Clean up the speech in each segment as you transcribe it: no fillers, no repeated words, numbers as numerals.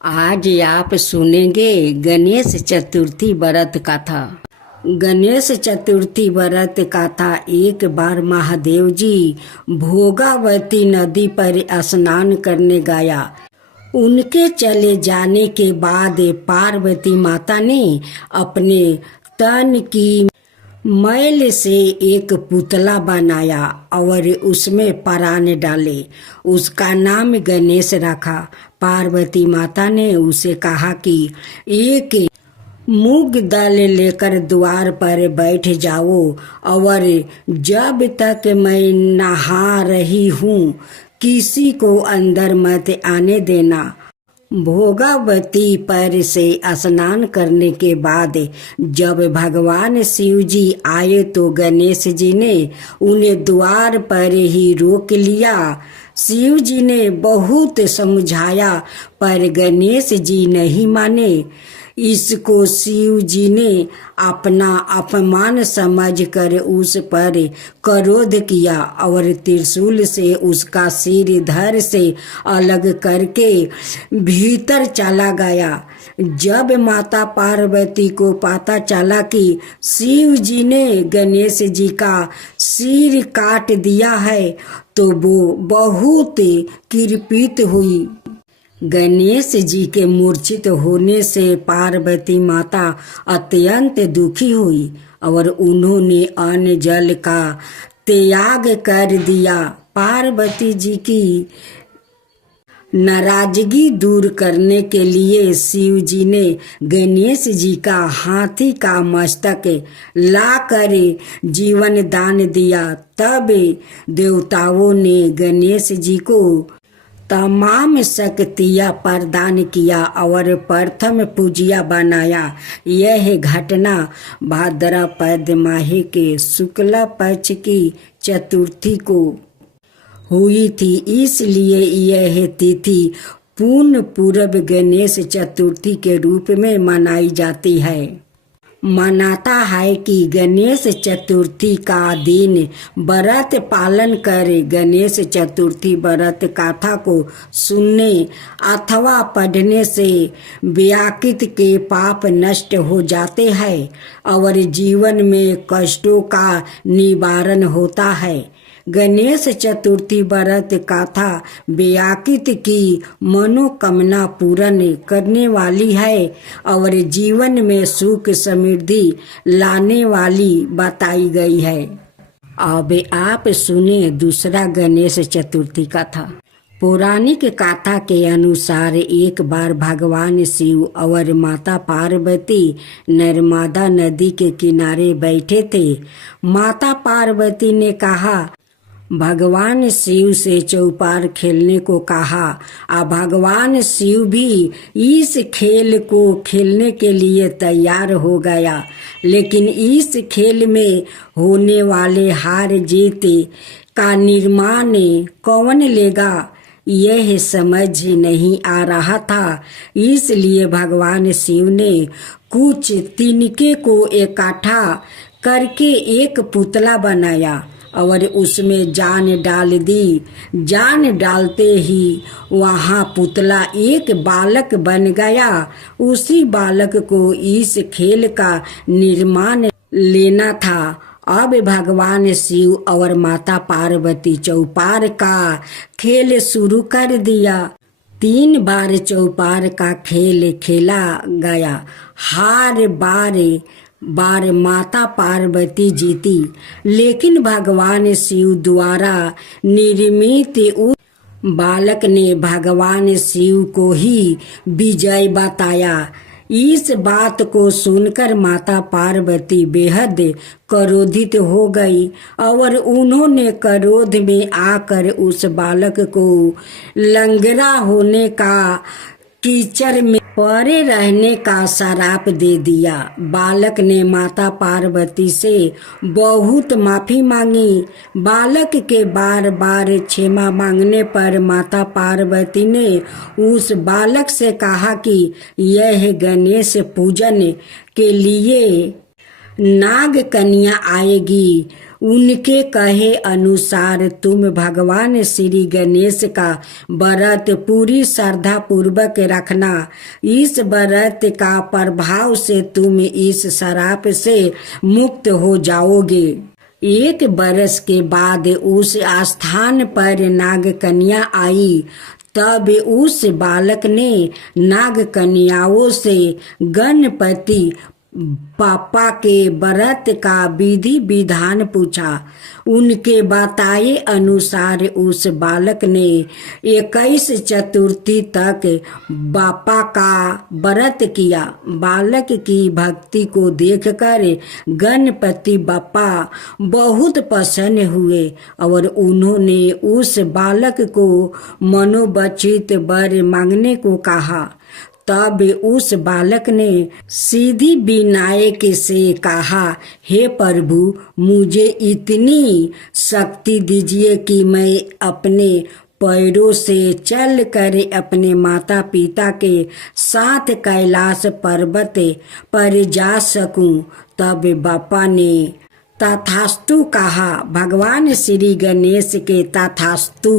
आज आप सुनेंगे गणेश चतुर्थी व्रत कथा। गणेश चतुर्थी व्रत कथा। एक बार महादेव जी भोगावती नदी पर स्नान करने गया। उनके चले जाने के बाद पार्वती माता ने अपने तन की मैल से एक पुतला बनाया और उसमें प्राण डाले। उसका नाम गणेश रखा। पार्वती माता ने उसे कहा कि एक मूंग दाल लेकर द्वार पर बैठ जाओ और जब तक मैं नहा रही हूँ किसी को अंदर मत आने देना। भोगावती पर से स्नान करने के बाद जब भगवान शिव जी आए तो गणेश जी ने उन्हें द्वार पर ही रोक लिया। शिव जी ने बहुत समझाया पर गणेश जी नहीं माने। इसको शिव जी ने अपना अपमान समझकर उस पर क्रोध किया और त्रिशूल से उसका सिर धड़ से अलग करके भीतर चला गया। जब माता पार्वती को पता चला कि शिव जी ने गणेश जी का सिर काट दिया है तो वो बहुत कृपित हुई। गणेश जी के मूर्छित होने से पार्वती माता अत्यंत दुखी हुई और उन्होंने अन्न जल का त्याग कर दिया। पार्वती जी की नाराजगी दूर करने के लिए शिव जी ने गणेश जी का हाथी का मस्तक लाकर जीवन दान दिया। तब देवताओं ने गणेश जी को तमाम शक्तियाँ प्रदान किया और प्रथम पूजिया बनाया। यह घटना भाद्रपद माह के शुक्ल पक्ष की चतुर्थी को हुई थी, इसलिए यह तिथि पूर्ण पूर्व गणेश चतुर्थी के रूप में मनाई जाती है। मानता है कि गणेश चतुर्थी का दिन व्रत पालन कर गणेश चतुर्थी व्रत कथा को सुनने अथवा पढ़ने से व्याकृत के पाप नष्ट हो जाते हैं और जीवन में कष्टों का निवारण होता है। गणेश चतुर्थी व्रत कथा व्याकृत की मनोकामना पूर्ण करने वाली है और जीवन में सुख समृद्धि लाने वाली बताई गई है। अब आप सुने दूसरा गणेश चतुर्थी कथा। पौराणिक कथा के अनुसार एक बार भगवान शिव और माता पार्वती नर्मदा नदी के किनारे बैठे थे। माता पार्वती ने कहा भगवान शिव से चौपार खेलने को कहा। अब भगवान शिव भी इस खेल को खेलने के लिए तैयार हो गया, लेकिन इस खेल में होने वाले हार जीत का निर्माण कौन लेगा यह समझ नहीं आ रहा था। इसलिए भगवान शिव ने कुछ तिनके को इकट्ठा करके एक पुतला बनाया और उसमें जान डाल दी। जान डालते ही वहाँ पुतला एक बालक बन गया। उसी बालक को इस खेल का निर्माण लेना था। अब भगवान शिव और माता पार्वती चौपार का खेल शुरू कर दिया। 3 बार चौपार का खेल खेला गया। हर बार माता पार्वती जीती, लेकिन भगवान शिव द्वारा निर्मित उस बालक ने भगवान शिव को ही विजय बताया। इस बात को सुनकर माता पार्वती बेहद क्रोधित हो गई और उन्होंने क्रोध में आकर उस बालक को लंगड़ा होने का कीचड़ में पड़े रहने का श्राप दे दिया। बालक ने माता पार्वती से बहुत माफी मांगी। बालक के बार बार क्षमा मांगने पर माता पार्वती ने उस बालक से कहा कि यह गणेश पूजन के लिए नाग कन्या आएगी। उनके कहे अनुसार तुम भगवान श्री गणेश का व्रत पूरी श्रद्धा पूर्वक रखना। इस व्रत का प्रभाव से तुम इस श्राप से मुक्त हो जाओगे। 1 बरस के बाद उस स्थान पर नाग कन्या आई। तब उस बालक ने नाग कन्याओं से गणपति पापा के व्रत का विधि विधान पूछा। उनके बताए अनुसार उस बालक ने 21 चतुर्थी तक बापा का व्रत किया। बालक की भक्ति को देखकर गणपति बापा बहुत प्रसन्न हुए और उन्होंने उस बालक को मनोवांछित वर मांगने को कहा। तब उस बालक ने सीधी विनायक से कहा, हे प्रभु, मुझे इतनी शक्ति दीजिए कि मैं अपने पैरों से चलकर अपने माता पिता के साथ कैलाश पर्वत पर जा सकूं। तब बापा ने तथास्तु कहा। भगवान श्री गणेश के तथास्तु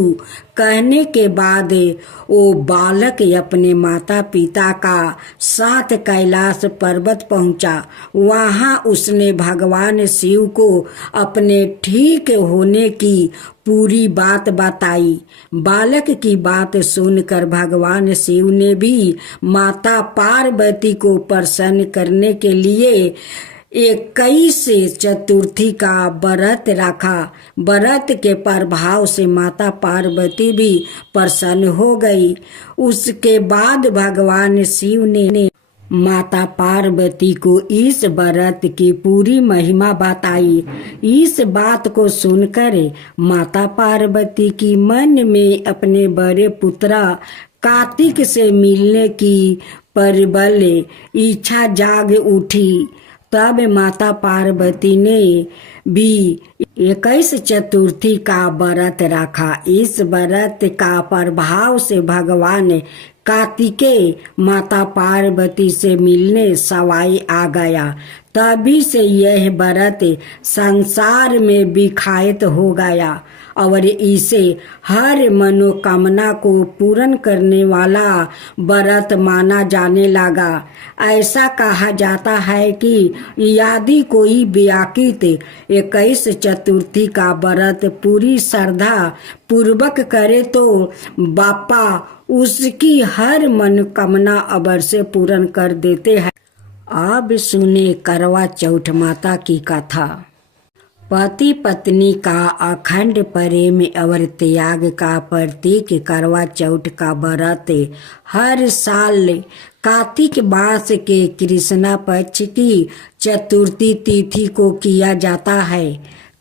कहने के बाद वो बालक अपने माता पिता का साथ कैलाश पर्वत पहुंचा। वहां उसने भगवान शिव को अपने ठीक होने की पूरी बात बताई। बालक की बात सुनकर भगवान शिव ने भी माता पार्वती को प्रसन्न करने के लिए 21 चतुर्थी का व्रत रखा। व्रत के प्रभाव से माता पार्वती भी प्रसन्न हो गई। उसके बाद भगवान शिव ने माता पार्वती को इस व्रत की पूरी महिमा बताई। इस बात को सुनकर माता पार्वती की मन में अपने बड़े पुत्र कार्तिक से मिलने की प्रबल इच्छा जाग उठी। तब माता पार्वती ने भी 21 चतुर्थी का व्रत रखा। इस व्रत का प्रभाव से भगवान कार्तिकेय माता पार्वती से मिलने सवाई आ गया। तभी से यह व्रत संसार में विख्यात हो गया और इसे हर मनोकामना को पूर्ण करने वाला व्रत माना जाने लगा। ऐसा कहा जाता है कि यदि कोई व्याकृत 21 चतुर्थी का व्रत पूरी श्रद्धा पूर्वक करे तो बापा उसकी हर मनोकामना अवश्य पूर्ण कर देते हैं। अब सुने करवा चौथ माता की कथा। पति पत्नी का अखंड प्रेम और त्याग का प्रतीक करवा चौथ का व्रत हर साल कार्तिक मास के कृष्णा पक्ष की चतुर्थी तिथि को किया जाता है।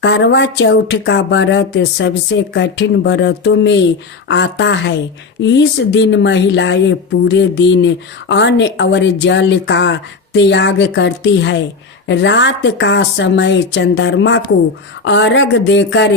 करवा चौथ का व्रत सबसे कठिन व्रतों में आता है। इस दिन महिलाएं पूरे दिन अन्न और जल का त्याग करती है। रात का समय चंद्रमा को अर्घ देकर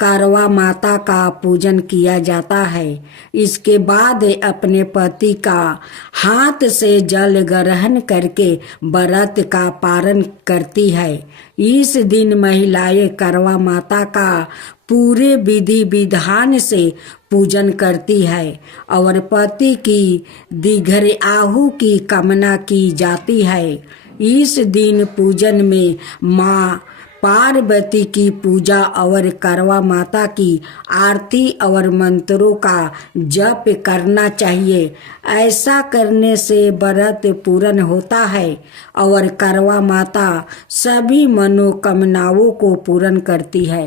करवा माता का पूजन किया जाता है। इसके बाद अपने पति का हाथ से जल ग्रहण करके व्रत का पारण करती है। इस दिन महिलाएं करवा माता का पूरे विधि विधान से पूजन करती है और पति की दीर्घायु की कामना की जाती है। इस दिन पूजन में माँ पार्वती की पूजा और करवा माता की आरती और मंत्रों का जप करना चाहिए। ऐसा करने से व्रत पूर्ण होता है और करवा माता सभी मनोकामनाओं को पूर्ण करती है।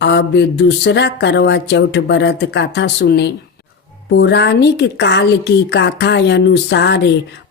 अब दूसरा करवा चौथ व्रत कथा सुने। पौराणिक काल की कथा अनुसार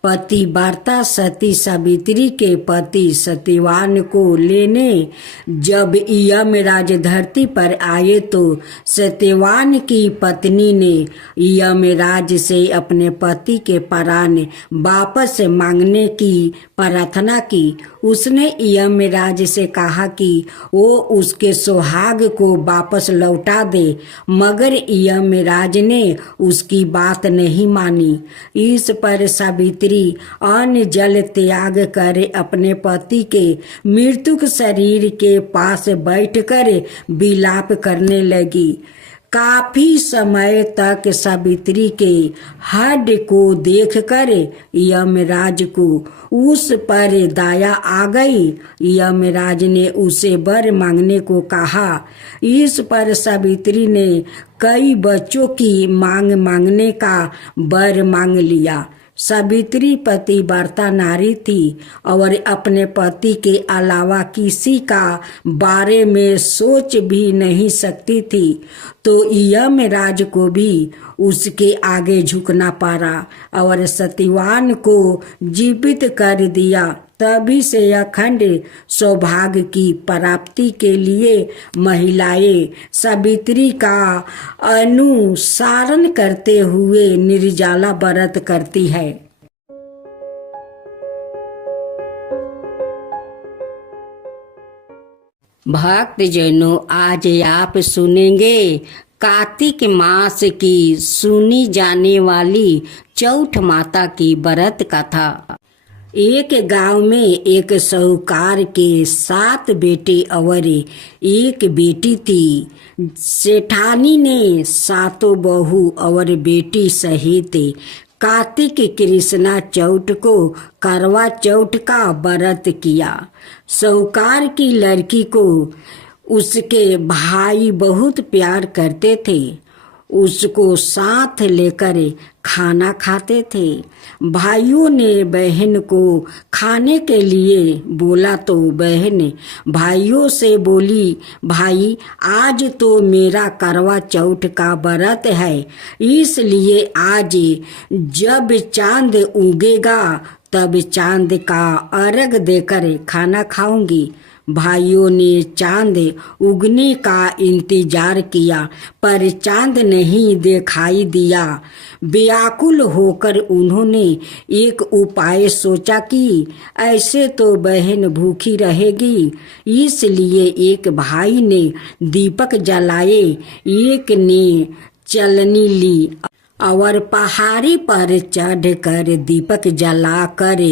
पतिव्रता सती सावित्री के पति सत्यवान को लेने जब यमराज धरती पर आए तो सत्यवान की पत्नी ने यमराज से अपने पति के प्राण वापस मांगने की प्रार्थना की। उसने यमराज से कहा कि वो उसके सुहाग को वापस लौटा दे, मगर यमराज ने उसकी बात नहीं मानी। इस पर सावित्री सावित्री अन्न जल त्याग कर अपने पति के मृतक शरीर के पास बैठकर विलाप करने लगी। काफी समय तक सावित्री के हड्ड को देखकर यमराज को उस पर दया आ गई। यमराज ने उसे वर मांगने को कहा। इस पर सावित्री ने कई बच्चों की मांग मांगने का वर मांग लिया। सावित्री पतिव्रता नारी थी और अपने पति के अलावा किसी का बारे में सोच भी नहीं सकती थी, तो यमराज को भी उसके आगे झुकना पड़ा और सत्यवान को जीवित कर दिया। तभी से अखंड सौभाग्य की प्राप्ति के लिए महिलाएं सावित्री का अनुसरण करते हुए निर्जला व्रत करती है। भक्तजनों, आज आप सुनेंगे कार्तिक मास की सुनी जाने वाली चौठ माता की व्रत कथा। एक गांव में एक साहूकार के 7 बेटे और एक बेटी थी। सेठानी ने 7 बहू और बेटी सहित कार्तिक कृष्णा चौथ को करवा चौथ का व्रत किया। साहूकार की लड़की को उसके भाई बहुत प्यार करते थे, उसको साथ लेकर खाना खाते थे। भाइयों ने बहन को खाने के लिए बोला तो बहन भाइयों से बोली, भाई आज तो मेरा करवा चौथ का व्रत है, इसलिए आज जब चांद उगेगा तब चांद का अर्घ देकर खाना खाऊंगी। भाइयों ने चांद उगने का इंतजार किया पर चांद नहीं दिखाई दिया। व्याकुल होकर उन्होंने एक उपाय सोचा कि ऐसे तो बहन भूखी रहेगी। इसलिए एक भाई ने दीपक जलाए, एक ने चलनी ली और पहाड़ी पर चढ़कर दीपक जलाकर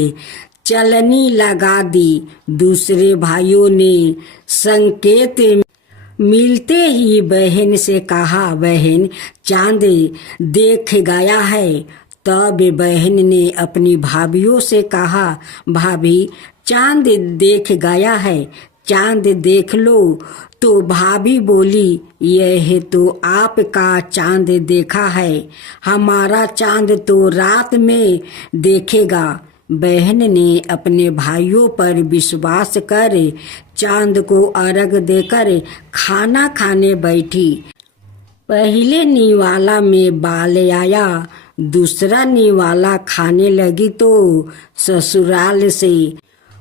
चलनी लगा दी। दूसरे भाइयों ने संकेत मिलते ही बहन से कहा, बहन चांद देख गया है। तब बहन ने अपनी भाभियों से कहा, भाभी चांद देख गया है, चांद देख लो। तो भाभी बोली, यह तो आपका चांद देखा है, हमारा चांद तो रात में देखेगा। बहन ने अपने भाइयों पर विश्वास कर चांद को अर्घ देकर खाना खाने बैठी। पहले निवाला में बाल आया, दूसरा निवाला खाने लगी तो ससुराल से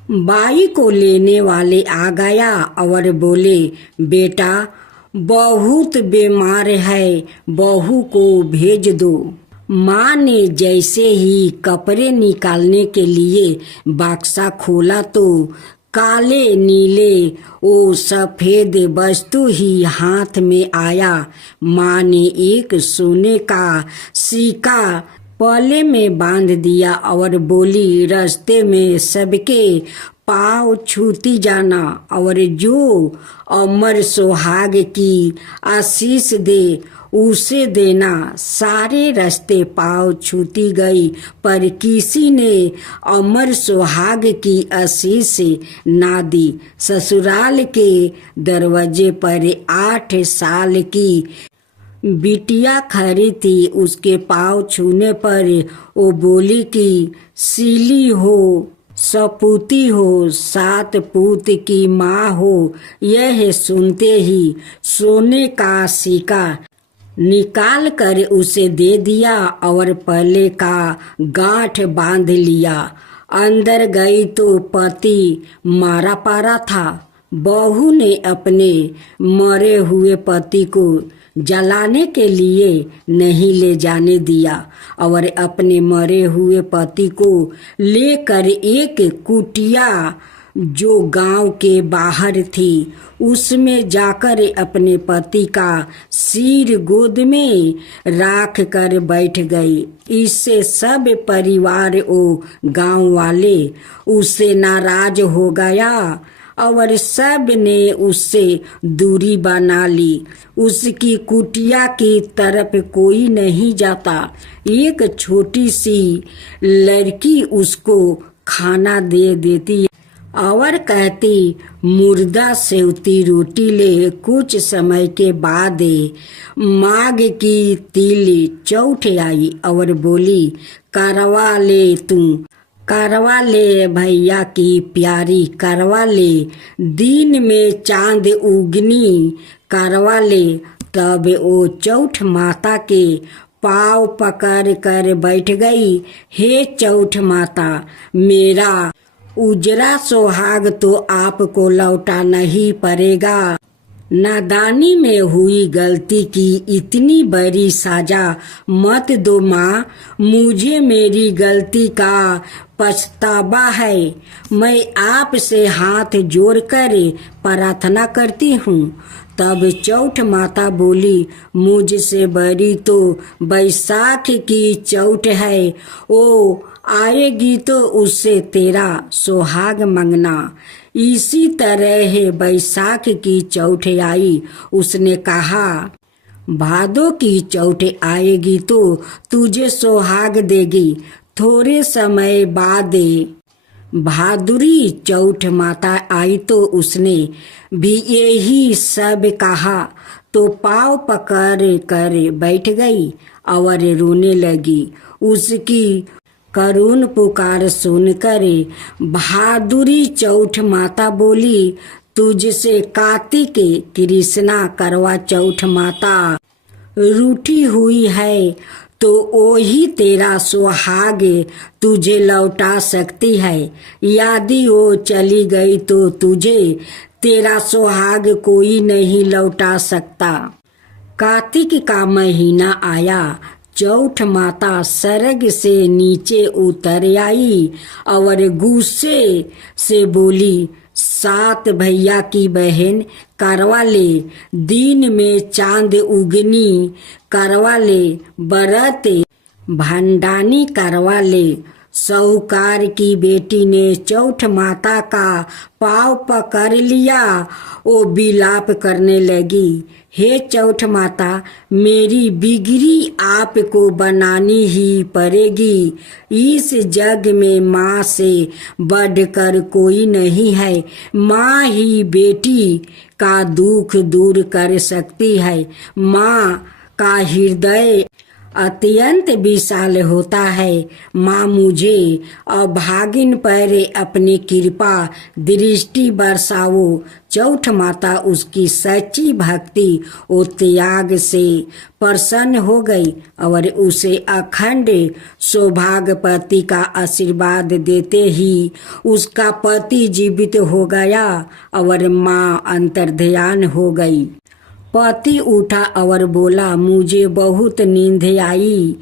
बाई को लेने वाले आ गया और बोले, बेटा बहुत बीमार है, बहू को भेज दो। माँ ने जैसे ही कपड़े निकालने के लिए बक्सा खोला तो काले नीले वो सफेद वस्तु ही हाथ में आया। माँ ने एक सोने का सिक्का पले में बांध दिया और बोली, रास्ते में सबके पाँव छूती जाना और जो अमर सुहाग की आशीष दे उसे देना। सारे रास्ते पाँव छूती गई पर किसी ने अमर सुहाग की आशीष ना दी। ससुराल के दरवाजे पर 8 साल की बिटिया खड़ी थी। उसके पाँव छूने पर वो बोली कि सीली हो, सपूती हो, 7 पूत की माँ हो। यह सुनते ही सोने का सिक्का निकाल कर उसे दे दिया और पहले का गांठ बांध लिया। अंदर गई तो पति मारा पारा था। बहू ने अपने मरे हुए पति को जलाने के लिए नहीं ले जाने दिया और अपने मरे हुए पति को लेकर एक कुटिया जो गांव के बाहर थी, उसमें जाकर अपने पति का सिर गोद में राख कर बैठ गई। इससे सब परिवार ओ गांव वाले उससे नाराज हो गया और सब ने उससे दूरी बना ली। उसकी कुटिया की तरफ कोई नहीं जाता। एक छोटी सी लड़की उसको खाना दे देती और कहती, मुर्दा सेवती रोटी ले। कुछ समय के बाद माघ की तिल चौथ आई और बोली, करवा ले तू, करवा ले भैया की प्यारी, करवा ले। दिन में चांद उगनी, करवा ले। तब वो चौथ माता के पाँव पकड़ कर बैठ गई। हे चौथ माता, मेरा उजरा सुहाग तो आपको लौटाना ही पड़ेगा। नादानी में हुई गलती की इतनी बड़ी सजा मत दो माँ। मुझे मेरी गलती का पछतावा है। मैं आपसे हाथ जोड़कर प्रार्थना करती हूँ। तब चौथ माता बोली, मुझसे बड़ी तो बैसाख की चौथ है। ओ आएगी तो उससे तेरा सुहाग मंगना। इसी तरह बैसाख की चौथ आई। उसने कहा, भादों की चौथ आएगी तो तुझे सुहाग देगी। थोड़े समय बाद भादुरी चौथ माता आई तो उसने भी यही सब कहा तो पाँव पकड़ कर बैठ गई और रोने लगी। उसकी करुण पुकार सुनकर भादुरी चौथ माता बोली, तुझसे कार्तिक कृष्णा करवा चौथ माता रूठी हुई है तो वही तेरा सुहाग तुझे लौटा सकती है। यदि वो चली गई तो तुझे तेरा सुहाग कोई नहीं लौटा सकता। कार्तिक का महीना आया। चौथ माता सरग से नीचे उतर आई और गुस्से से बोली, सात भैया की बहन, करवा ले। दिन में चांद उगनी, करवा ले। बरत भंडानी, करवा ले। साहूकार की बेटी ने चौथ माता का पाँव पकड़ लिया। वो विलाप करने लगी, हे चौथ माता, मेरी बिगड़ी आपको बनानी ही पड़ेगी। इस जग में माँ से बढ़कर कोई नहीं है। माँ ही बेटी का दुख दूर कर सकती है। माँ का हृदय अत्यंत विशाल होता है। माँ मुझे अभागिन पर अपनी कृपा दृष्टि बरसाओ। चौथ माता उसकी सच्ची भक्ति और त्याग से प्रसन्न हो गई और उसे अखंड सौभाग्यपति का आशीर्वाद देते ही उसका पति जीवित हो गया और माँ अंतर्ध्यान हो गई। पति उठा और बोला, मुझे बहुत नींद आई।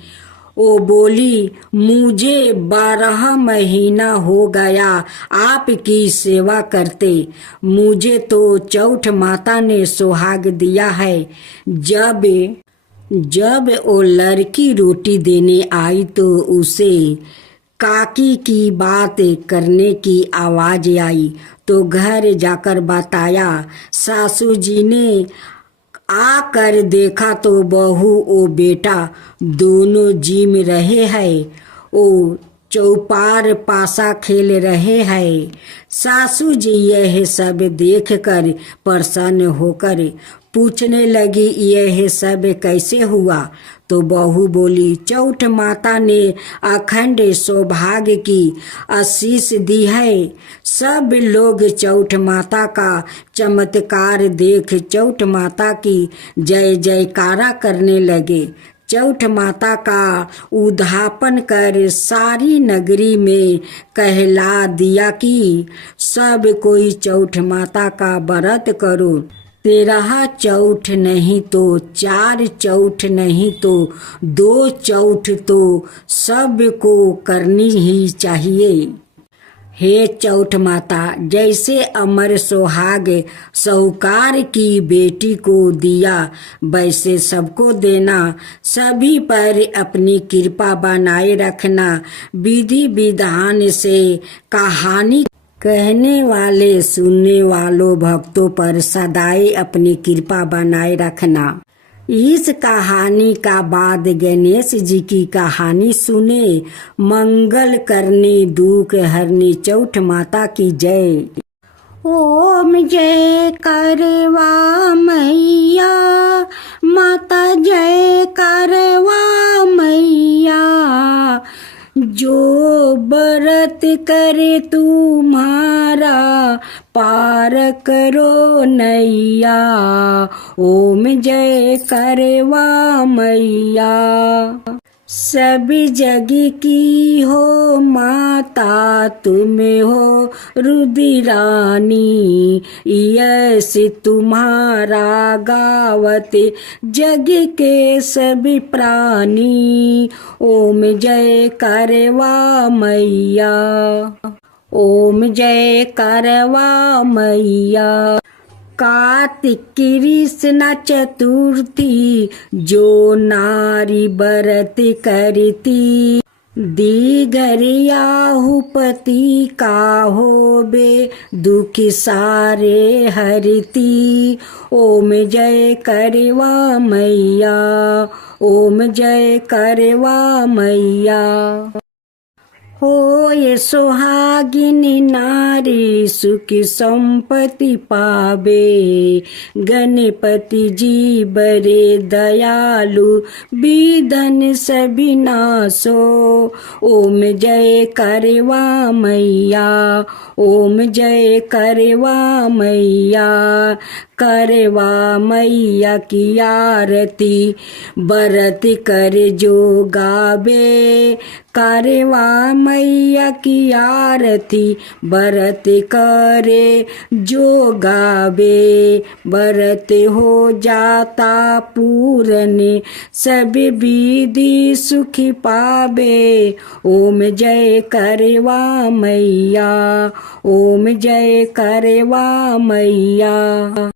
वो बोली, मुझे 12 महीना हो गया आपकी सेवा करते। मुझे तो चौथ माता ने सुहाग दिया है। जब वो लड़की रोटी देने आई तो उसे काकी की बात करने की आवाज आई तो घर जाकर बताया। सासू जी ने आकर देखा तो बहू और बेटा दोनों जिम रहे हैं। वो चौपार पासा खेल रहे हैं। सासू जी यह सब देखकर प्रसन्न होकर पूछने लगी, यह सब कैसे हुआ? तो बहू बोली, चौथ माता ने अखंड सौभाग्य की आशीष दी है। सब लोग चौथ माता का चमत्कार देख चौथ माता की जय जयकारा करने लगे। चौथ माता का उद्यापन कर सारी नगरी में कहला दिया कि सब कोई चौथ माता का व्रत करो। 13 चौथ नहीं तो 4 चौथ नहीं तो 2 चौथ तो सब को करनी ही चाहिए। हे चौठ माता, जैसे अमर सुहाग साहूकार की बेटी को दिया, वैसे सबको देना, सभी पर अपनी कृपा बनाए रखना। विधि विधान से कहानी कहने वाले सुनने वालों भक्तों पर सदाई अपनी कृपा बनाए रखना। इस कहानी का बाद गणेश जी की कहानी सुने। मंगल करने दुख हरने चौठ माता की जय। ओम जय करवा मैया, माता जय करवा मैया। जो व्रत करे तुम्हारा, पार करो नैया। ओम जय करवा मैया। सभी जग की हो माता, तुम हो रुद्रानी। यश तुम्हारा गावत जग के सभी प्राणी। ओम जय करवा मैया, ओम जय करवा मैया। कार्तिक कृष्ण चतुर्थी, जो नारी व्रत करती। दीघरियाहु पति का होबे, दुख सारे हरती। ओम जय करवा मैया, ओम जय करवा मैया। होए सुहागिनी नारी, सुख संपत्ति पावे। गणपति जी बड़े दयालु, विधन सभी नासो। ओम जय करवा मैया, ओम जय करवा मैया। करवा मैया की आरती, व्रत कर जो गावे। करवा मैया की आरती, व्रत करे जो गावे। व्रत हो जाता पूरन, सब विधि सुखी पावे। ओम जय करवा मैया, ओम जय करवा मैया।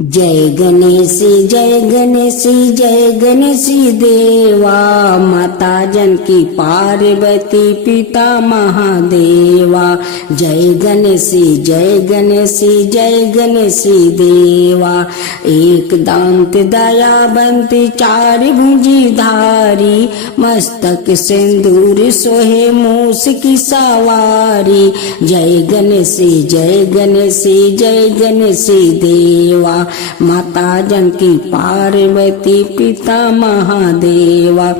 जय गणेश जय गणेश जय गणेश देवा। माता जानकी पार्वती पिता महादेवा। जय गणेश जय गणेश जय गणेश देवा। एक दांत दयावंत चार भुजी धारी, मस्तक सिंदूर सोहे मूस की सवारी। जय गणेश जय गणेश जय गणेश देवा। माता जानकी पार्वती पिता महादेवा।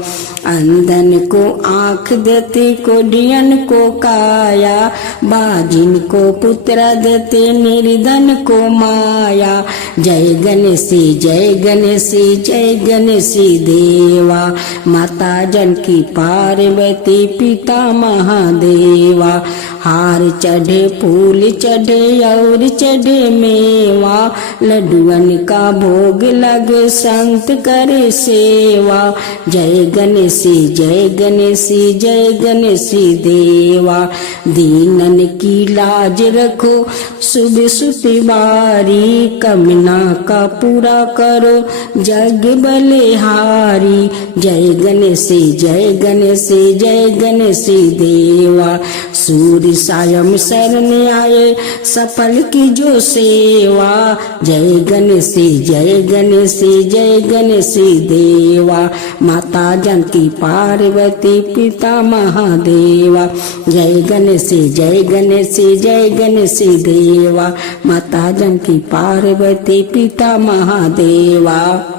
अंधन को आँख देते, कोढ़ियन को काया। बाजिन को पुत्र देते, निर्धन को माया। जय गणेश जय गणेश जय गणेश देवा। माता जानकी पार्वती पिता महादेवा। हार चढ़े फूल चढ़े और चढ़े मेवा। लड्डुअन का भोग लगे संत करे सेवा। जय गणेश जय गणेश जय गणेश देवा। दीनन की लाज रखो शुभ सुतिवारी। कमना का पूरा करो जग बलिहारी। जय गणेश जय गणेश जय गणेश देवा। सूर्य सायं शरण आए, सफल की जो सेवा। जय गणेश जय गणेश जय गणेश देवा। माता जानकी पार्वती पिता महादेवा। जय गणेश जय गणेश जय गणेश देवा। माता जानकी पार्वती पिता महादेवा।